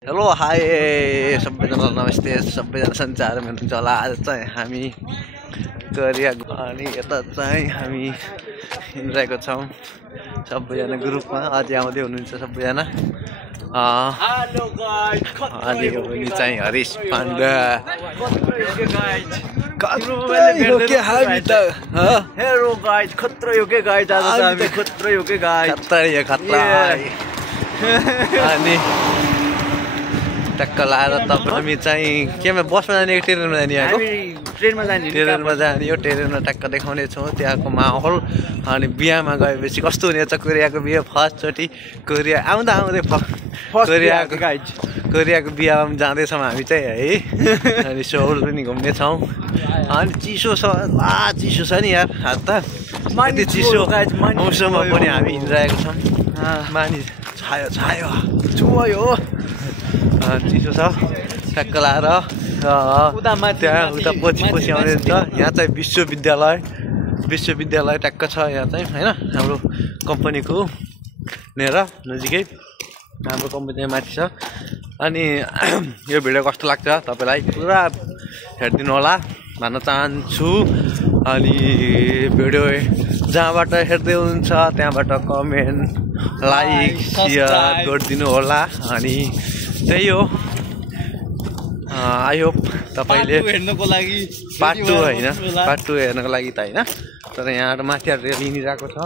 Hello hi सबैजनालाई नमस्ते सबैजना सञ्चारमा हुनुहुन्छ होला। आज चाहिँ हामी कोरिया अनि यता चाहिँ हामी हिँडिरहेको छौँ सबैजना ग्रुपमा। अझै आउँदै हुनुहुन्छ सबैजना। अनि यो पनि चाहिँ हरिश पाण्डा हेरो गाइज खतरा यो के गाइज आज हामी खतरा यो के गाइज खतरा अनि टक्क लाएर तपाईँ हामी चाहिँ केमा बसमा जाने कि ट्रेनमा जाने? ट्रेनमा जाने। यो ट्रेनमा टक्क देखाउने छौँ त्यहाँको माहौल। अनि बिहामा गएपछि कस्तो हुनेछ कोरियाको बिहा। फर्स्टचोटि कोरिया आउँदा आउँदै कोरियाको बिहामा जाँदैछौँ हामी चाहिँ है। अनि सोल पनि घुम्नेछौँ। अनि चिसो छ चिसो छ नि यार। हात त यति चिसो मौसममा पनि हामी हिँडिरहेको छौँ। मानिस छायो छुयो चिसो छ टक्क लाएर त्यहाँ उता पछि आउने छ। यहाँ चाहिँ विश्वविद्यालय टक्क छ यहाँ चाहिँ होइन हाम्रो कम्पनीको नेर नजिकै हाम्रो कम्पनी माथि छ। अनि यो भिडियो कस्तो लाग्छ तपाईँलाई पुरा हेरिदिनु होला भन्न चाहन्छु। अनि भिडियो जहाँबाट हेर्दै हुनुहुन्छ त्यहाँबाट कमेन्ट लाइक सेयर गरिदिनु होला। अनि त्यही हो। आई होप तपाईँले पार्ट 2 होइन पार्ट 2 हेर्नको लागि त होइन। तर यहाँ माथिबाट रेल हिँडिरहेको छ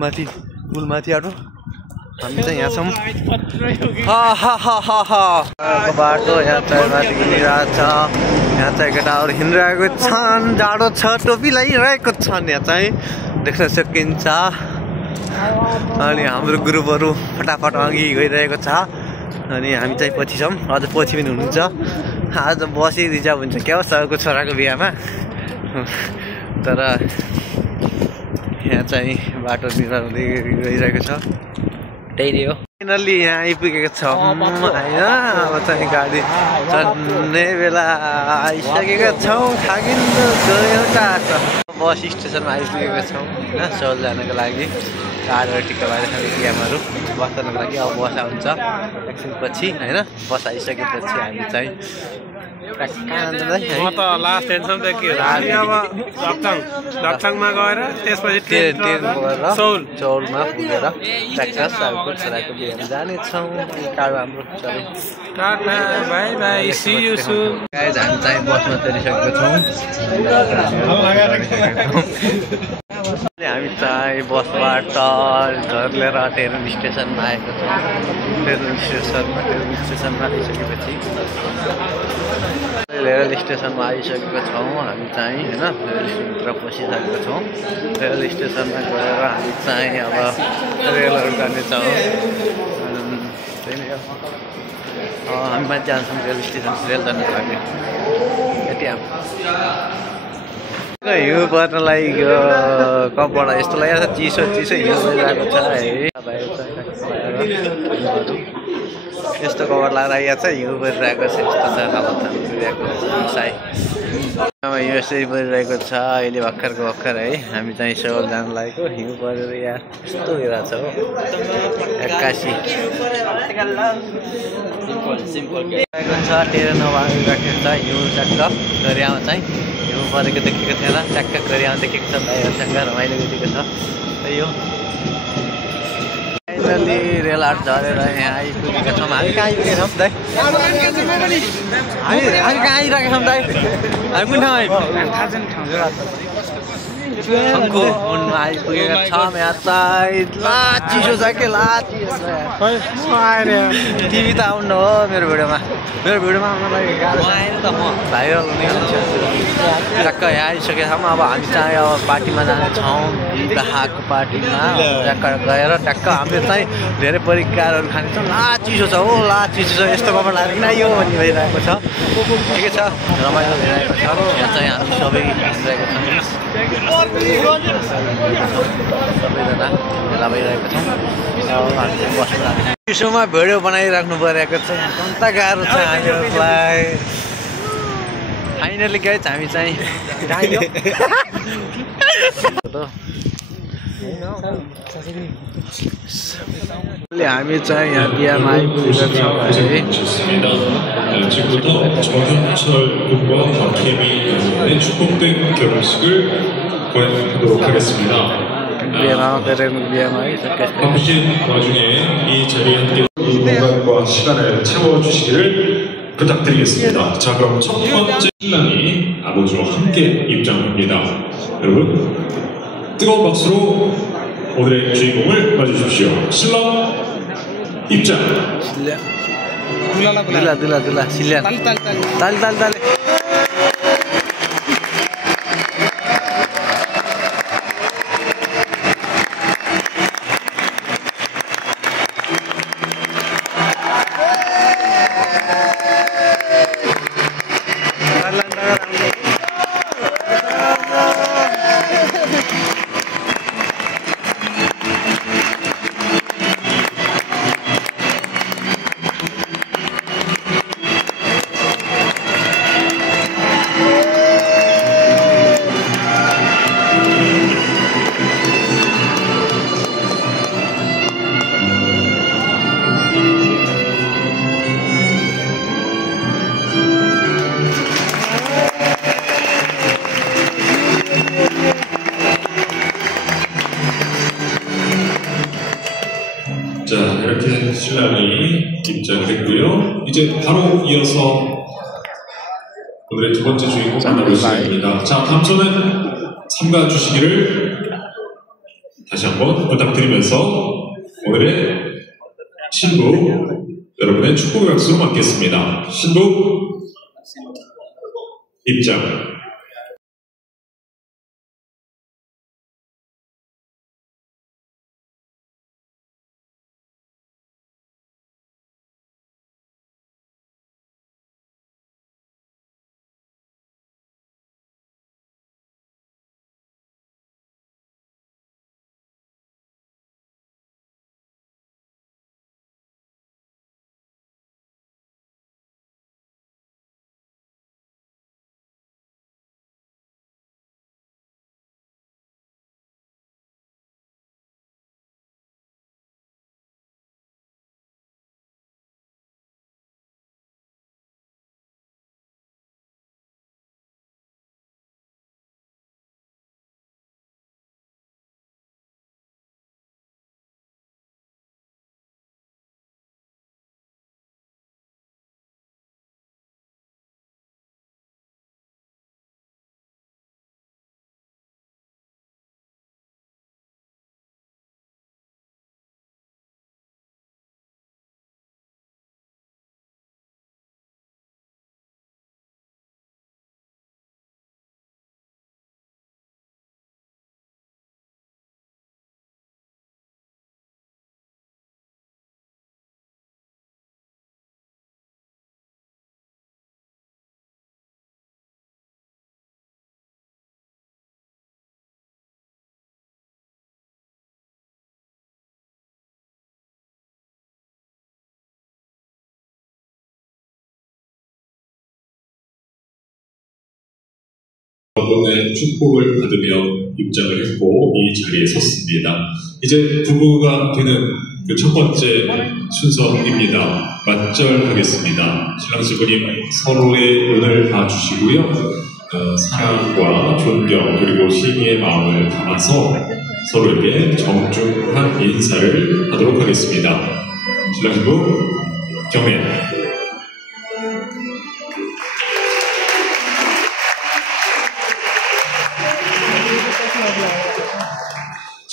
माथि पुल माथिबाट। हामी चाहिँ यहाँ छौँ बाटो यहाँ चाहिँ माथि हिँडिरहेको छ। यहाँ चाहिँ केटाहरू हिँडिरहेको छन्। जाडो छ टोपी लगाइरहेको छन् यहाँ चाहिँ देख्न सकिन्छ। अनि हाम्रो ग्रुपहरू फटाफट अघि गइरहेको छ। अनि हामी चाहिँ पछि छौँ अझ पछि पनि हुनुहुन्छ। आज बसी रिजर्भ हुन्छ क्या सरको छोराको बिहामा। तर यहाँ चाहिँ बाटो बिराउँदै गइरहेको छ त्यही हो। फाइनल्ली यहाँ आइपुगेको छौँ होइन। अब चाहिँ गाडी चढ्ने बेला आइसकेका छौँ। खागिन्दो एउटा बस स्टेसनमा आइपुगेको छौँ होइन सोल जानको लागि। कारहरू टिक्का लगाएर बिहामाहरू बस्नको लागि। अब बस आउँछ एकछिनपछि होइन। बस आइसकेपछि हामी चाहिँ लास्ट टेन्सन त के दक्षङमा गएर त्यसपछि चौरमा पुगेर ट्र्याक्टर सालको छोराको बिहामा जानेछौँ। कारो हाम्रो बाई सी यु सुन। हामी चाहिँ बसमा चढिसकेको छौँ। हामी चाहिँ बसबाट झर्लेर ट्रेन स्टेसनमा आएको छौँ। ट्रेन स्टेसनमा आइसकेपछि रेल स्टेसनमा आइसकेको छौँ हामी चाहिँ होइन। रेल स्टेसनभित्र पसिसकेको छौँ। रेल स्टेसनमा गएर हामी चाहिँ अब रेलहरू गर्नेछौँ। त्यही नै हो। हामी माथि जान्छौँ रेल स्टेसन रेल जानको लागि। यति हिउँ पर्नलाई कपडा यस्तो लगाएको छ चिसो हिउँ लगाएको छ है। यस्तो कपडा लगाएर यहाँ चाहिँ हिउँ परिरहेको छ। यस्तो छ हालत पुगेको साई यसै परिरहेको छ अहिले भर्खर है। हामी चाहिँ सोल जानु लागेको हिउँ परेर यहाँ यस्तो भइरहेको छ हो एक्कासी छ। ट्रेन राखेको छ हिउँ चक्क गरियामा चाहिँ हिउँ परेको देखेको थिएन। चक्क गरियामा देखेको छ भाइहरूसँग रमाइलो गरेको छ। त्यही हो। फाइनली रेलहरू झरेर यहाँ आइपुगेका छौँ। हामी कहाँ आइपुगेका छौँ दाइ? हामी कहाँ आइरहेका छौँ दाइ? हामी कुन ठाउँ आइपुगेका छौँ? यहाँ चाहिँ ला चिसो छ के ला चिसो टिभी त आउनु हो मेरो भिडियोमा आउनलाई गाह्रो त म भाइरल हुने टक्क यहाँ आइसकेका छौँ। अब हामी चाहिँ अब पार्टीमा जानेछौँ बिहाको पार्टीमा। टक्क गएर टक्क हामीले चाहिँ धेरै परिकारहरू खानेछौँ। ला चिसो छ हो ला चिसो छ यस्तो कपडा लगाएर किन यो भन्ने भइरहेको छ। ठिकै छ रमाइलो भइरहेको छ। यहाँ चाहिँ हामी सबै हिँडिरहेको छौँ सबैजना भेला भइरहेको छौँ। हामी चाहिँ बस्नु लाग्छ चिसोमा भिडियो बनाइराख्नु परेको छ। अन्त गाह्रो छ हामीहरूलाई। फाइनली गाइज हामी चाहिँ हामी चाहिँ यहाँ बिहामा आइपुगेका छौँ है। 지금부터 정현철 군과 박혜미 양의 축복된 결혼식을 보내드리도록 하겠습니다. बिहामा आइसकेका 바쁘신 와중에 이 자리에 함께 이 공간과 시간을 채워주시기를 부탁드리겠습니다. 자, 그럼 첫 번째 신랑이 아버지와 함께 입장합니다. 여러분, 뜨거운 박수로 오늘의 주인공을 맞아주십시오. 신랑 입장. दुला सिल्यान ताली 자, 이렇게 신랑이 입장을 했고요. 이제 바로 이어서 오늘의 두 번째 주인공 만나볼 시간입니다. 자, 감소는 삼가 주시기를 다시 한번 부탁드리면서 오늘의 신부 여러분의 축복의 박수로 맞겠습니다. 신부 입장. 여러분의 축복을 받으며 입장을 했고 이 자리에 섰습니다. 이제 부부가 되는 그 첫 번째 순서입니다. 맞절하겠습니다. 신랑신부님 서로의 눈을 봐주시고요. 사랑과 존경 그리고 시기의 마음을 담아서 서로에게 정중한 인사를 하도록 하겠습니다. 신랑신부 경례.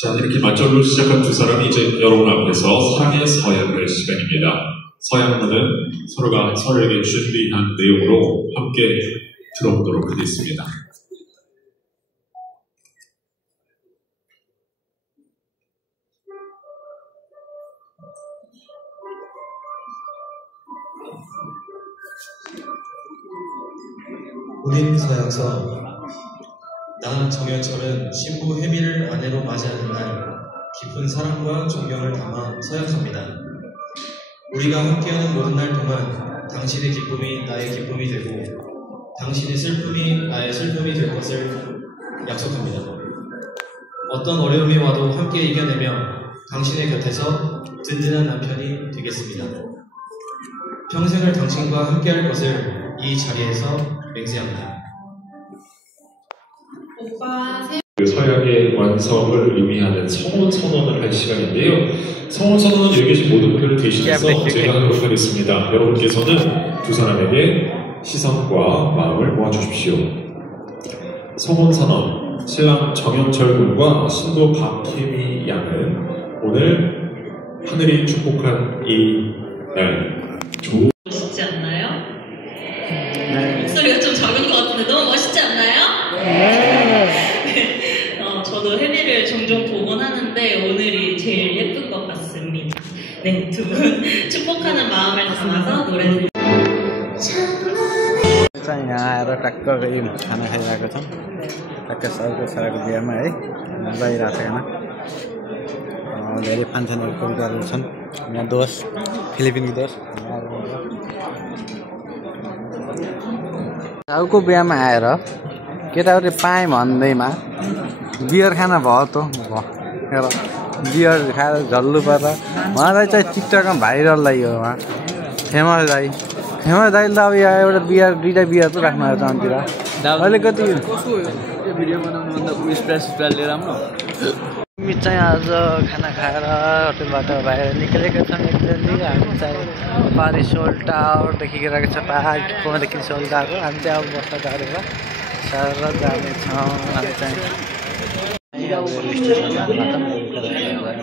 자, 이렇게 맞절로 시작한 두 사람이 이제 여러분 앞에서 사랑의 서약을 할 시간입니다. 서약문은 서로가 서로에게 준비한 내용으로 함께 들어보도록 하겠습니다. 본인 서약서. 나 정현철은 신부 혜미를 아내로 맞이하는 날 깊은 사랑과 존경을 담아 서약합니다. 우리가 함께하는 모든 날 동안 당신의 기쁨이 나의 기쁨이 되고 당신의 슬픔이 나의 슬픔이 될 것을 약속합니다. 어떤 어려움이 와도 함께 이겨내며 당신의 곁에서 든든한 남편이 되겠습니다. 평생을 당신과 함께할 것을 이 자리에서 맹세합니다. 오빠 서약의 완성을 의미하는 성혼 선언을 할 시간인데요. 성혼 선언은 여기 계신 모든 분들을 대신해서 제가 하도록 하겠습니다. 여러분께서는 두 사람에게 시선과 마음을 모아주십시오. 성혼 선언. 신랑 정영철 군과 신부 박혜미 양은 오늘 하늘이 축복한 이 날 멋있지 않나요? 목소리가 좀 작은 것 같은데 너무 멋있지 않나요? 네. 저도 혜미를 종종 보곤 하는데 오늘이 제일 예쁜 것 같습니다. 네, 두 분 축복하는 마음을 담아서 노래 드립니다. चाहिँ यहाँ आएर टक्क यो खाना खाइरहेको छौँ टक्क सरको छोराको बिहामा है गइरहेको छ खाना धेरै फान्छनहरू कविताहरू छन् यहाँ दोष फिलिपिनको दोष साउको बिहामा आएर केटाहरूले पाएँ भन्दैमा बियर खाना भयो त हेर बियर खाएर झल्लु पर्छ उहाँलाई चाहिँ टिकटकमा भाइरल लाग्यो उहाँ फेमस दाइले त अब यहाँ एउटा बियर दुईवटा बियर त राख्नु आएको छ अन्तिर अलिकति भिडियो बनाउनुभन्दा स्प्राइट लिएर राम्रो हामी चाहिँ आज खाना खाएर होटलबाट बाहिर निक्लेका छौँ एकचोटि हामी चाहिँ पारि सोल टावर देखिरहेको छ पाहाडकोदेखि सोल टावर हामी चाहिँ अब बस्न झरेर सर जानेछौँ हामी चाहिँ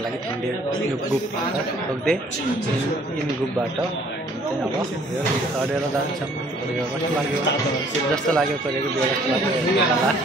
लागि यो ग्रुपबाट इन ग्रुपबाट चाहिँ अब चढेर जान्छौँ कस्तो लाग्यो जस्तो लाग्यो गरेको बेला जस्तो लाग्यो लास्ट